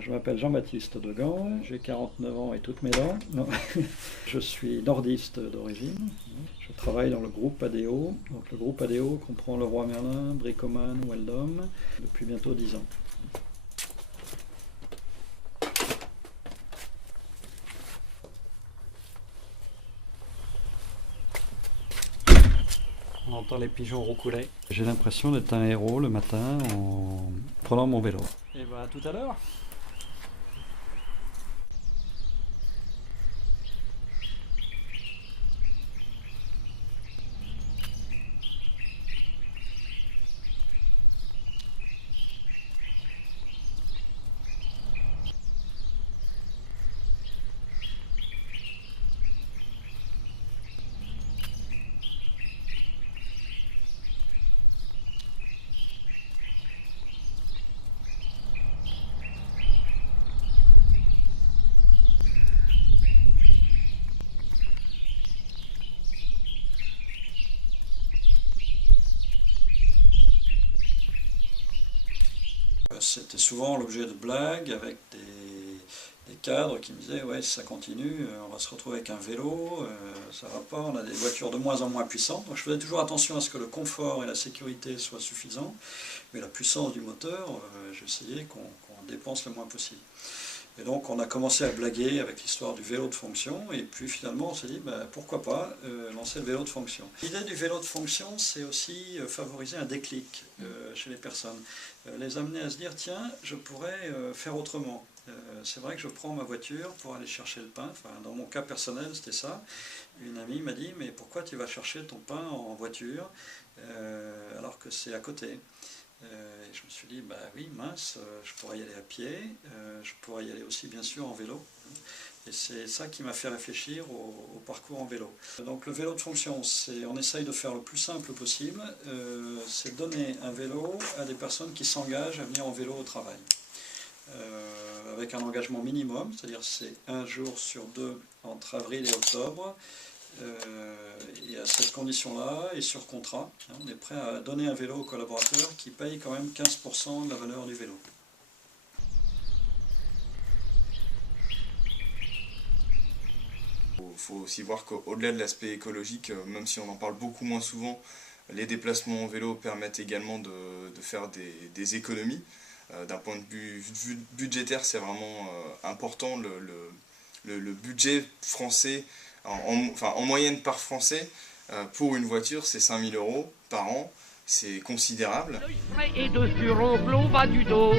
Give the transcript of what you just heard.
Je m'appelle Jean-Baptiste Degan, j'ai 49 ans et toutes mes dents. Non. Je suis nordiste d'origine. Je travaille dans le groupe ADO. Donc le groupe ADO comprend Leroy Merlin, Bricoman, Weldom, depuis bientôt 10 ans. On entend les pigeons roucouler. J'ai l'impression d'être un héros le matin en prenant mon vélo. Et bah à tout à l'heure. C'était souvent l'objet de blagues avec des cadres qui me disaient ouais, si ça continue, on va se retrouver avec un vélo, ça va pas, on a des voitures de moins en moins puissantes. Donc je faisais toujours attention à ce que le confort et la sécurité soient suffisants, mais la puissance du moteur, j'essayais qu'on dépense le moins possible. Et donc on a commencé à blaguer avec l'histoire du vélo de fonction, et puis finalement on s'est dit bah, pourquoi pas lancer le vélo de fonction. L'idée du vélo de fonction, c'est aussi favoriser un déclic chez les personnes, les amener à se dire tiens, je pourrais faire autrement. C'est vrai que je prends ma voiture pour aller chercher le pain, enfin, dans mon cas personnel c'était ça. Une amie m'a dit mais pourquoi tu vas chercher ton pain en voiture alors que c'est à côté? Et je me suis dit, bah oui, mince, je pourrais y aller à pied, je pourrais y aller aussi bien sûr en vélo. Et c'est ça qui m'a fait réfléchir au parcours en vélo. Donc le vélo de fonction, on essaye de faire le plus simple possible, c'est donner un vélo à des personnes qui s'engagent à venir en vélo au travail. Avec un engagement minimum, c'est-à-dire c'est un jour sur deux entre avril et octobre. Et à cette condition-là, et sur contrat, on est prêt à donner un vélo aux collaborateurs qui payent quand même 15% de la valeur du vélo. Il faut aussi voir qu'au-delà de l'aspect écologique, même si on en parle beaucoup moins souvent, les déplacements en vélo permettent également de faire des économies. D'un point de vue budgétaire, c'est vraiment important. Le budget français, en moyenne par Français, pour une voiture, c'est 5 000 € par an. C'est considérable. L'œil frais et de fureur, l'on va du dos.